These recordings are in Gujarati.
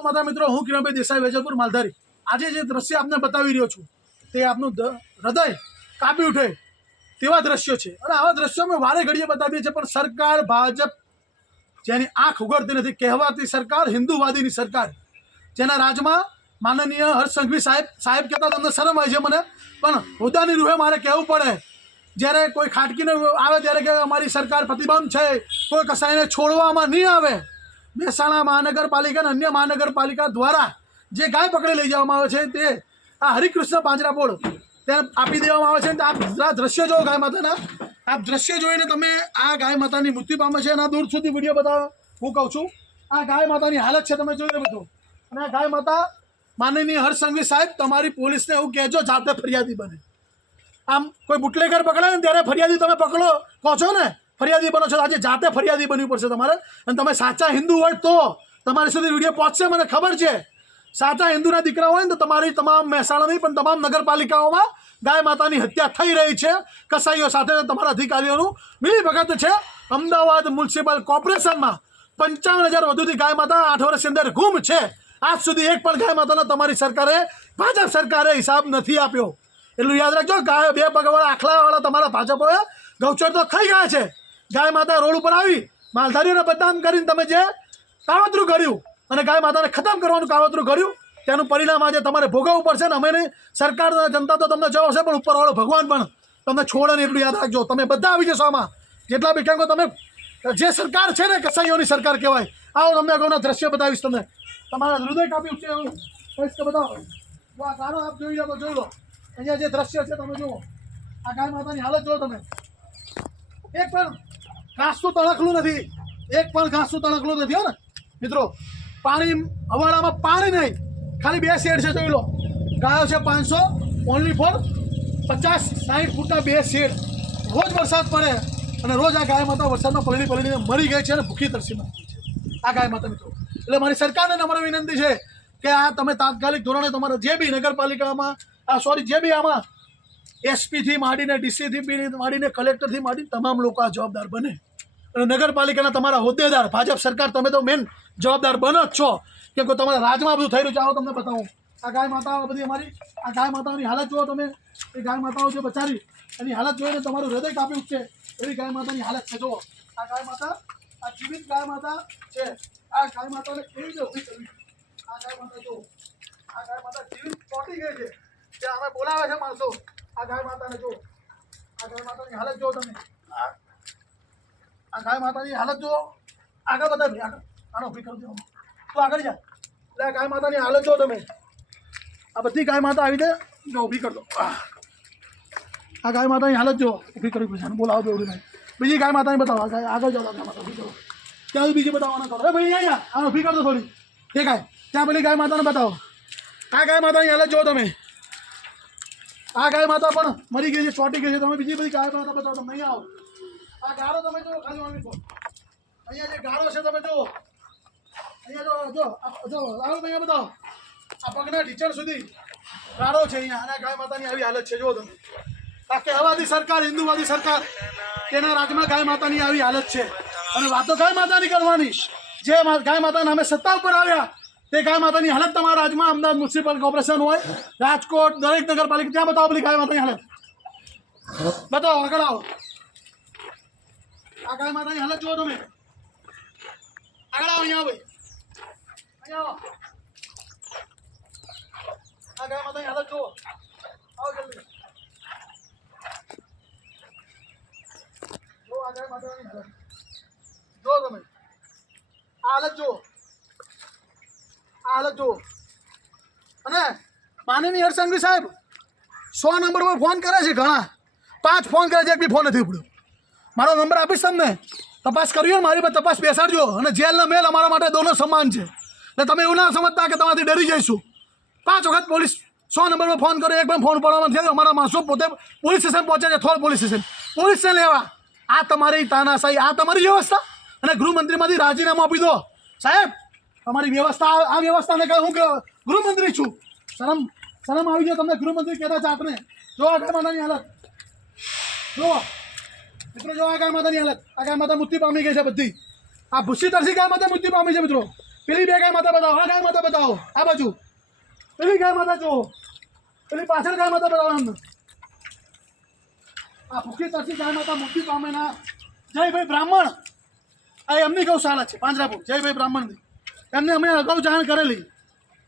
માતા મિત્રો, હું કિરણભાઈ દેસાઈ, વેજલપુર, માલધારી. આજે જે દ્રશ્ય આપને બતાવી રહ્યો છું તે આપનું હૃદય કાપી ઉઠે તેવા દ્રશ્યો છે. અને આવા દ્રશ્યો અમે વારે ઘડીએ બતાવીએ છીએ, પણ સરકાર ભાજપ જેની આંખ ઉઘડતી નથી, કહેવાતી સરકાર હિન્દુવાદીની સરકાર, જેના રાજમાં માનનીય હર્ષ સંઘવી સાહેબ કહેતા તમને શરમ આવે છે મને, પણ હોદ્દાની રૂહે મારે કહેવું પડે. જ્યારે કોઈ ખાટકીને આવે ત્યારે કે અમારી સરકાર પ્રતિબંધ છે, કોઈ કસાઈને છોડવામાં નહીં આવે. મહેસાણા મહાનગરપાલિકા અને અન્ય મહાનગરપાલિકા દ્વારા જે ગાય પકડી લઈ જવામાં આવે છે તે આ હરિકૃષ્ણ પાંજરાપોળ ત્યાં આપી દેવામાં આવે છે. આપ દ્રશ્ય જુઓ ગાય માતાના, આપ દ્રશ્ય જોઈને તમે આ ગાય માતાની મૃત્યુ પામે છે અને દૂર સુધી વિડીયો બતાવો. હું કહું છું આ ગાય માતાની હાલત છે, તમે જોઈ બધું. અને આ ગાય માતા માનનીય હર્ષ સંઘવી સાહેબ, તમારી પોલીસને એવું કહેજો જાતે ફરિયાદી બને. આમ કોઈ બુટલેગર પકડે ને ત્યારે ફરિયાદી તમે પકડો કહો છો ને, ફરિયાદી બનો છો. આજે જાતે ફરિયાદી બનવું પડશે તમારે. અને તમે સાચા હિન્દુ હોય તો તમારી સુધી વિડીયો પહોંચશે, મને ખબર છે. સાચા હિન્દુના દીકરા હોય ને તો તમારી તમામ મહેસાણા નહીં પણ તમામ નગરપાલિકાઓમાં ગાય માતાની હત્યા થઈ રહી છે કસાઈઓ સાથે. તમારા અધિકારીઓનું મિલીભગત છે. અમદાવાદ મ્યુનિસિપલ કોર્પોરેશનમાં 55,000 વધુથી ગાય માતા 8 વર્ષની અંદર ગુમ છે. આજ સુધી એક પણ ગાય માતાનો તમારી સરકારે, ભાજપ સરકારે હિસાબ નથી આપ્યો. એટલું યાદ રાખજો. ગાય બે પગવાળા આખલાવાળા તમારા ભાજપોએ ગૌચર તો ખાઈ ગયા છે. ગાય માતા રોડ ઉપર આવી માલધારીઓને બદનામ કરીને તમે જે કાવતરું કર્યું અને ગાય માતાને ખતમ કરવાનું કાવતરું કર્યું, તેનું પરિણામ આજે તમારે ભોગવવું પડશે. ને અમે સરકાર જનતા તો તમને જવાબ છે, પણ ઉપરવાળો ભગવાન પણ તમને છોડે ને. એટલું યાદ રાખજો. તમે બધા આવી જશો આમાં, જેટલા બી. કેમ કે તમે જે સરકાર છે ને કસાઈઓની સરકાર કહેવાય. આવો તમને અગાઉના દ્રશ્ય બતાવીશ. તમને તમારા હૃદય કાપી ઉઠશે એવું કહીશ કે બતાવો. આ ગાનો આપ જોઈ લો તો જોઈ લો. અહીંયા જે દ્રશ્ય છે તમે જુઓ. આ ગાય માતાની હાલત જુઓ તમે. એક પણ ઘાસનું તણખલું નથી, એક પણ ઘાસનું તણખલું નથી. હો ને મિત્રો, પાણી હવાડામાં પાણી નહીં, ખાલી 2 શેડ છે. જોઈ લો. ગાયો છે 500, ઓનલી ફોર 50-60 ફૂટના 2 શેડ. રોજ વરસાદ પડે અને રોજ આ ગાય માતા વરસાદમાં પલળીને મરી ગઈ છે અને ભૂખી તરસી મરી ગઈ છે આ ગાય માતા મિત્રો. એટલે મારી સરકારને અમારી વિનંતી છે કે આ તમે તાત્કાલિક ધોરણે તમારા જે બી નગરપાલિકામાં જે બી આમાં એસપીથી માંડીને ડીસીથી માંડીને કલેક્ટરથી માંડીને તમામ લોકો આ જવાબદાર બને. અને નગરપાલિકાના તમારા હોદ્દેદાર, ભાજપ સરકાર, તમે તો મેન જવાબદાર બનો જ છો. કેમ કે તમારા રાજમાં બધું થઈ રહ્યું છે. આવો તમને બતાવું. આ ગાય માતાઓ બધી અમારી, આ ગાય માતાઓની હાલત જુઓ તમે. એ ગાય માતાઓ જે બચારી એની હાલત જોઈને તમારું હૃદય કાપી ઉઠશે એવી ગાય માતાની હાલત છે. જુઓ આ ગાય માતા, આ જીવિત ગાય માતા છે. આ ગાય માતાને કેવી રીતે ઊભી કરવી? આ ગાય માતા જુઓ. આ ગાય માતા જીવિત ચોંટી ગઈ છે. જે અમે બોલાવે છે માણસો. આ ગાય માતાને જુઓ. આ ગાય માતાની હાલત જુઓ તમે. આ ગાય માતાની હાલત જુઓ. આગળ બતાવી, આગળ આનો ઊભી કરી દો. તો આગળ જા. એટલે આ ગાય માતાની હાલત જુઓ તમે. આ બધી ગાય માતા આવી જાય જો ઊભી કરી દો. આ ગાય માતાની હાલત જુઓ. ઊભી કરવી પડશે. બોલાવો દોડી ભાઈ. બીજી ગાય માતાની બતાવો. આગળ જાઓ. ગાય માતા ઊભી કરો. ત્યાં બીજી બતાવવાના કરો. ભાઈ અહીંયા આનો ઊભી કરી દો થોડી. એ ગાય ત્યાં પેલી ગાય માતાને બતાવો. આ ગાય માતાની હાલત જુઓ તમે. આ ગાય માતા પણ મરી ગઈ છે, ચોંટી ગઈ છે. તમે બીજી બધી ગાય માતા બતાવો. તમે અહીંયા આવો. આ ગારો તમે જુઓ. ખાલી અહીંયા જે ગારો છે તમે જુઓ. અહીંયા જો આવો અહીંયા બતાવો. આ પગના ઢીચણ સુધી ગારો છે અહીંયા. અને ગાય માતાની આવી હાલત છે. જુઓ તમે. આ કહેવાતી સરકાર, હિન્દુવાદી સરકાર, તેના રાજમાં ગાય માતાની આવી હાલત છે. અને વાતો ગાય માતાની કરવાની. જે ગાય માતાના અમે સત્તા ઉપર આવ્યા તે ગાય માતાની હાલત તમારા રાજમાં, અમદાવાદ મ્યુનિસિપલ કોર્પોરેશન હોય, રાજકોટ, દરેક નગરપાલિકા, ત્યાં બતાવો પેલી ગાય માતાની હાલત. બતાવો, આગળ આવો. આ ગાય માતાની હાલત જુઓ તમે. આગળ આવો. અહીંયા ભાઈ, અહીંયા આવો. આ ગાય માતાની હાલત જુઓ. આવો જલ્દી. જો આ ગાય માતાની હાલત જુઓ તમે. આ હાલત જુઓ. આ હાલત જુઓ. અને માનનીય હર્ષ સંઘવી સાહેબ 100 નંબર પર ફોન કરે છે. ઘણા 5 ફોન કરે છે, એક બી ફોન નથી ઉપડ્યો. મારો નંબર આપીશ તમને. તપાસ કરવી હોય મારી પર તપાસ બેસાડજો. અને જેલના મેલ અમારા માટે દોનો સમાન છે. એટલે તમે એવું ના સમજતા કે તમારાથી ડરી જઈશું. 5 વખત પોલીસ 100 નંબર પર ફોન કર્યો, એક પણ ફોન પડવામાં થયો. અમારા માણસો પોતે પોલીસ સ્ટેશન પહોંચે છે. થોડ પોલીસ સ્ટેશન, પોલીસને લેવા. આ તમારી તાનાશાહી, આ તમારી વ્યવસ્થા. અને ગૃહમંત્રીમાંથી રાજીનામું આપી દો સાહેબ. તમારી વ્યવસ્થા, આ વ્યવસ્થાને કહે હું ગૃહમંત્રી છું. શરમ આવી જાય તમને ગૃહમંત્રી કહેતા છે આપણે. જો આ ગાય માતાની હાલત જુઓ મિત્રો. જો આ ગાય માતાની હાલત. આ ગાય માતા મૃત્યુ પામી ગઈ છે બધી. આ ભૂસી તરસી ગાય માતા મૃત્યુ પામી છે મિત્રો. પેલી બે ગાય માતા બતાવો, આ ગાય માતા બતાવો, આ બાજુ પેલી ગાય માતા જુઓ, પેલી પાછળ ગાય માતા બતાવો એમને. આ ભૂખી તરસી ગાય માતા મુક્તિ પામે ના. જયભાઈ બ્રાહ્મણ, આ એમની ગૌશાળા છે પાંજરાપુર, જયભાઈ બ્રાહ્મણની. એમને અમે અગાઉ જાણ કરેલી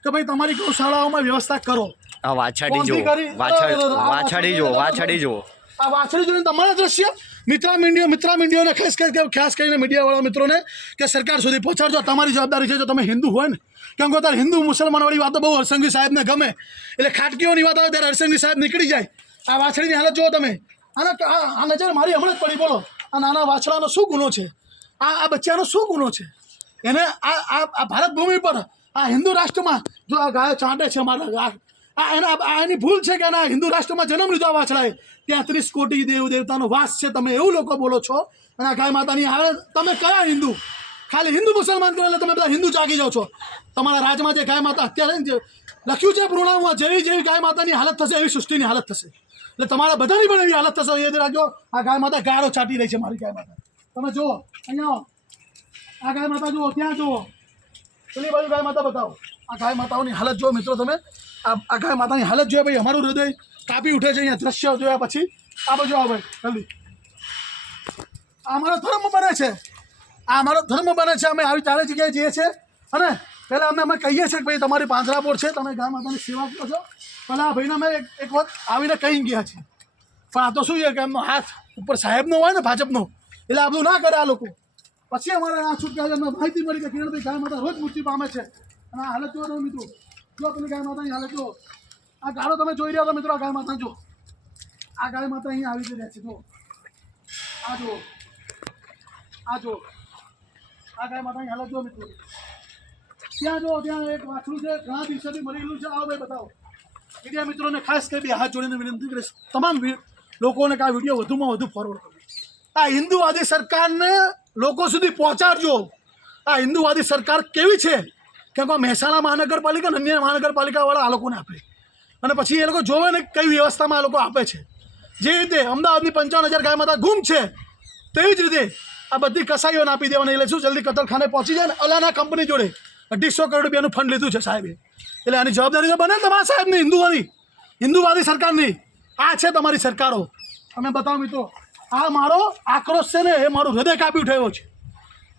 કે ભાઈ તમારી ગૌશાળાઓમાં વ્યવસ્થા કરો. આ વાછડી જો, વાછડી જો, વાછડી જો, આ વાછડી જોઈને તમારા દ્રશ્ય મિત્રા મીડિયાને ખાસ કરીને મીડિયાવાળા મિત્રોને કે સરકાર સુધી પહોંચાડજો. તમારી જવાબદારી છે. જો તમે હિન્દુ હોય ને, કેમ કે અત્યારે હિન્દુ મુસલમાનવાળી વાતો બહુ હરસંઘવી સાહેબને ગમે, એટલે ખાટકીઓની વાત આવે ત્યારે હરસંઘવી સાહેબ નીકળી જાય. આ વાછડીની હાલત જુઓ તમે. આ નજર મારી હમણાં જ પડી. બોલો, આ નાના વાછડાનો શું ગુનો છે? આ બચ્ચાનો શું ગુનો છે? એને આ ભારત ભૂમિ પર, આ હિન્દુ રાષ્ટ્રમાં જો આ ગાયો ચાંટે છે અમારા, એની ભૂલ છે કે એના હિન્દુ રાષ્ટ્રમાં જન્મ લીધો આ વાછડાએ. 33 કોટી દેવ દેવતાનો વાસ છે. તમે એવું લોકો બોલો છો. અને આ ગાય માતાની હાલત, તમે કયા હિન્દુ? ખાલી હિન્દુ મુસલમાન કરો એટલે તમે બધા હિન્દુ જાગી જાઓ છો. તમારા રાજમાં જે ગાય માતા અત્યારે જે લખ્યું છે પૂર્ણામાં, જેવી ગાય માતાની હાલત થશે એવી સૃષ્ટિની હાલત થશે. એટલે તમારા બધાની પણ એવી હાલત થશે. યાદ રાખજો. આ ગાય માતા ગાળો છાંટી રહી છે. મારી ગાય માતા તમે જુઓ, અહીંયા આ ગાય માતા જુઓ, ત્યાં જુઓ, પેલી બાજુ ગાય માતા બતાવો. આ ગાય માતાઓની હાલત જુઓ મિત્રો તમે. આ ગાય માતાની હાલત જોઈએ ભાઈ, અમારું હૃદય કાપી ઉઠે છે અહીંયા દ્રશ્ય જોયા પછી. આ બાજુ આવો ભાઈ જલ્દી. આ અમારો ધર્મ બને છે. આ અમારો ધર્મ બને છે. અમે આવી ચારે જગ્યાએ જઈએ છીએ. અને પહેલાં અમે કહીએ છીએ કે ભાઈ તમારી પાંજરાપોળ છે, તમે ગાય માતાની સેવા કરો છો. પહેલાં આ ભાઈને અમે એક વખત આવીને કહી ગયા છીએ. પણ આ તો શું છે કે એમનો હાથ ઉપર સાહેબનો હોય ને, ભાજપનો, એટલે આ બધું ના કરે આ લોકો. પછી અમારે આ છૂટકા અમને માહિતી મળી કે કિરણભાઈ ગાય માતા રોજ મૃત્યુ પામે છે. અને આ હાલત જોવો મિત્રો, જો પેલી ગાય માતાની હાલત જુઓ. આ ગાળો તમે જોઈ રહ્યા છો મિત્રો. આ ગાય માતા જો, આ ગાય માતા અહીંયા આવી રહ્યા છે. જો આ જુઓ, આ જુઓ, આ ગાય માતાની હાલત જુઓ મિત્રો. ત્યાં જુઓ, ત્યાં એક વાછડું છે, ઘણા દિવસોથી મરેલું છે. આવો ભાઈ બતાવો. મીડિયા મિત્રોને ખાસ કરી હાથ જોડીને વિનંતી કરીશ, તમામ લોકોને કે આ વિડીયો વધુમાં વધુ ફોરવર્ડ કરો. આ હિન્દુવાદી સરકારને લોકો સુધી પહોંચાડજો. આ હિન્દુવાદી સરકાર કેવી છે? કેમ કે મહેસાણા મહાનગરપાલિકા અને અન્ય મહાનગરપાલિકાવાળા આ લોકોને આપે, અને પછી એ લોકો જોવે ને કઈ વ્યવસ્થામાં આ લોકો આપે છે. જે રીતે અમદાવાદની 55,000 ગાય માતા ગુમ છે, તેવી જ રીતે આ બધી કસાઈઓને આપી દેવાની. એટલે શું જલ્દી કતલખાને પહોંચી જાય ને. અલાના કંપની જોડે 250 કરોડ રૂપિયાનું ફંડ લીધું છે સાહેબે. એટલે આની જવાબદારી તો બને તમારા સાહેબની, હિન્દુઓની, હિન્દુવાદી સરકારની. આ છે તમારી સરકારો. તમે બતાવો મિત્રો. આ મારો આક્રોશ છે ને, એ મારું હૃદય કાપી ઉઠાયો છે.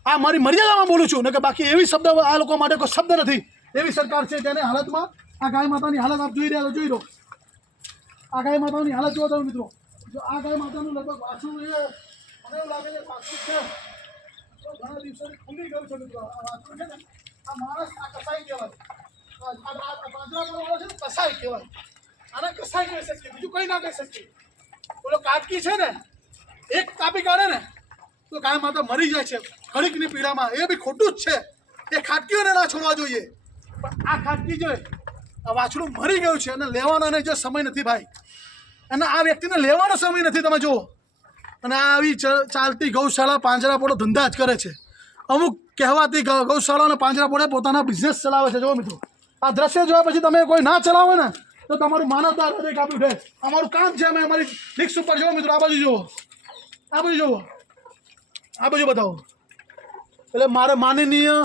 આ મારી મર્યાદામાં બોલું છું ને, કે બાકી એવી શબ્દ આ લોકો માટે કોઈ શબ્દ નથી. એવી સરકાર છે તેને હાલતમાં. આ ગાય માતાની હાલત આપ જોઈ રહ્યા છો, જોઈ લો. આ ગાય માતાની હાલત જોવો તમે મિત્રો. જો આ ગાય માતાનું લગભગ વાછું, મને એવું લાગે છે વાછું છે ઘણા દિવસોથી ખુલ્લી ગયું છે મિત્રો. આ વાછું છે ને, આ માણસ, આ કસાઈ કહેવાય. પાંજરાવાળો છે ને, કસાઈ કહેવાય. આને કસાઈ કહી શકીએ, બીજું કંઈ ના કહી શકીએ. બોલો કાટકી છે ને, એક કાપી કાઢે ને તો ગાય માતા મરી જાય છે ઘડીકની પીડામાં. એ બી ખોટું જ છે. એ ખાટકીઓને ના છોડવા જોઈએ. પણ આ ખાટકી જોઈએ, આ વાછડું મરી ગયું છે અને લેવાનો એને જો સમય નથી ભાઈ. અને આ વ્યક્તિને લેવાનો સમય નથી. તમે જુઓ. અને આ આવી ચાલતી ગૌશાળા પાંજરાપોળો ધંધા જ કરે છે. અમુક કહેવાતી ગૌશાળા અને પાંજરાપોળે પોતાના બિઝનેસ ચલાવે છે. જુઓ મિત્રો, આ દ્રશ્ય જોયા પછી તમે કોઈ ના ચલાવો ને તો તમારું માનવતા હૃદય કાપી ઉઠે. અમારું કામ છે. અમે અમારી રિક્સ ઉપર જુઓ મિત્રો. આ બાજુ જુઓ, આ બાજુ જુઓ, આ બાજુ બતાવો. એટલે મારે માનનીય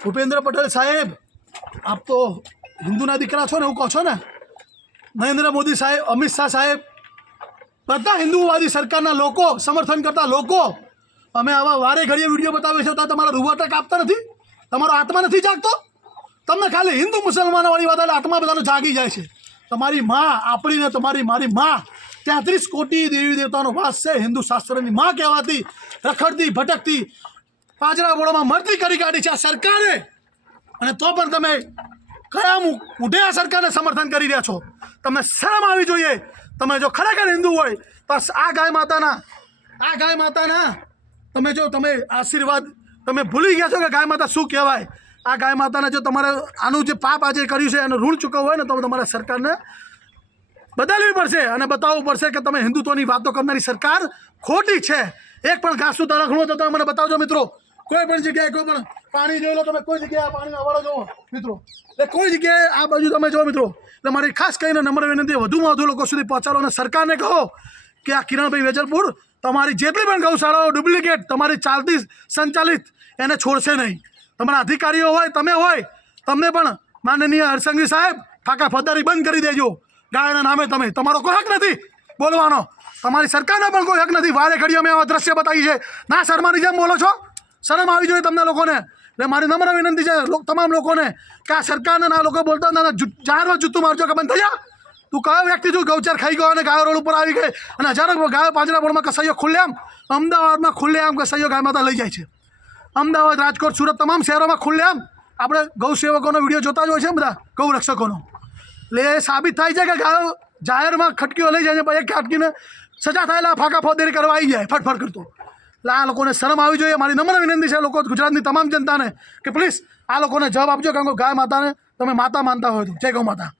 ભૂપેન્દ્ર પટેલ સાહેબ, આપ તો હિન્દુના દીકરા છો ને, એવું કહો છો ને. નરેન્દ્ર મોદી સાહેબ, અમિત શાહ સાહેબ, બધા હિન્દુવાદી સરકારના લોકો, સમર્થન કરતા લોકો, અમે આવા વારે ઘડીએ વિડીયો બતાવીએ છીએ તો તમારા રૂવાટા કાપતા નથી? તમારો આત્મા નથી જાગતો? તમને ખાલી હિન્દુ મુસલમાનોવાળી વાત એટલે આત્મા બધાનો જાગી જાય છે. તમારી માં, આપણીને તમારી મારી માં, 33 કોટી દેવી દેવતાનો વાસ છે. હિન્દુ શાસ્ત્રની માં કહેવાતી, રખડતી ભટકતી પાંજરાપોળોમાં મરતી કરી કાઢી છે આ સરકારે. અને તો પણ તમે કયા મૂઢે આ સરકારને સમર્થન કરી રહ્યા છો? તમને શરમ આવી જોઈએ. તમે જો ખરેખર હિન્દુ હોય તો આ ગાય માતાના તમે જો તમે આશીર્વાદ તમે ભૂલી ગયા છો કે ગાય માતા શું કહેવાય. આ ગાય માતાને જો તમારે આનું જે પાપ આજે કર્યું છે એનું ઋણ ચૂકવવું હોય ને તો તમારે સરકારને બદલવી પડશે અને બતાવવું પડશે કે તમે હિન્દુત્વની વાતો કરનારી સરકાર ખોટી છે. એક પણ ઘાસનું તણખલું હોય તો તમે મને બતાવજો મિત્રો. કોઈ પણ જગ્યાએ કોઈ પણ પાણી જોઈ લો તમે, કોઈ જગ્યાએ પાણીનો અવાડો જોવો મિત્રો. એટલે કોઈ જગ્યાએ આ બાજુ તમે જો મિત્રો. એટલે મારી ખાસ કરીને નમ્ર વિનંતી, વધુમાં વધુ લોકો સુધી પહોંચાડો અને સરકારને કહો કે આ કિરણભાઈ વેજલપુર તમારી જેટલી પણ ગૌશાળાઓ ડુપ્લિકેટ તમારી ચાલતી સંચાલિત એને છોડશે નહીં. તમારા અધિકારીઓ હોય તમે હોય તમને પણ માનનીય હરસંઘવી સાહેબ ઠાકા ફોજદારી બંધ કરી દેજો. ગાયના નામે તમે તમારો કોઈ હક નથી બોલવાનો. તમારી સરકારનો પણ કોઈ હક નથી. વારે ઘડીએ અમે આવા દ્રશ્ય બતાવી છે. ના શર્માની જેમ બોલો છો? શરમ આવી જોઈએ તમને લોકોને. એટલે મારી નમ્ર વિનંતી છે તમામ લોકોને કે આ સરકારને આ લોકો બોલતા જાહેરમાં જૂતું મારજો કે બંધ થઈ જા. તું કયો વ્યક્તિ છું ગૌચર ખાઈ ગયો અને ગાયો રોડ ઉપર આવી ગઈ અને હજારો ગાયો પાંજરાપોળમાં કસાઈઓ ખુલ્લેઆમ અમદાવાદમાં ખુલ્લેઆમ કસાઈઓ ગાય માતા લઈ જાય છે. અમદાવાદ, રાજકોટ, સુરત તમામ શહેરોમાં ખુલ્લેઆમ આપણે ગૌ સેવકોનો વિડીયો જોતા જ હોય છે બધા ગૌ રક્ષકોનો. એટલે એ સાબિત થાય છે કે ગાયો જાહેરમાં ખટકીઓ લઈ જાય છે. એક ખટકીને સજા થાય એટલે ફાંકા ફોજદારી કરવા આવી જાય ફટફટ કરતો. એટલે આ લોકોને શરમ આવી જોઈએ. મારી નમ્ર વિનંતી છે લોકો ગુજરાતની તમામ જનતાને કે પ્લીઝ આ લોકોને જવાબ આપજો કારણ કે ગાય માતાને તમે માતા માનતા હોય તો. જય ગૌ માતા.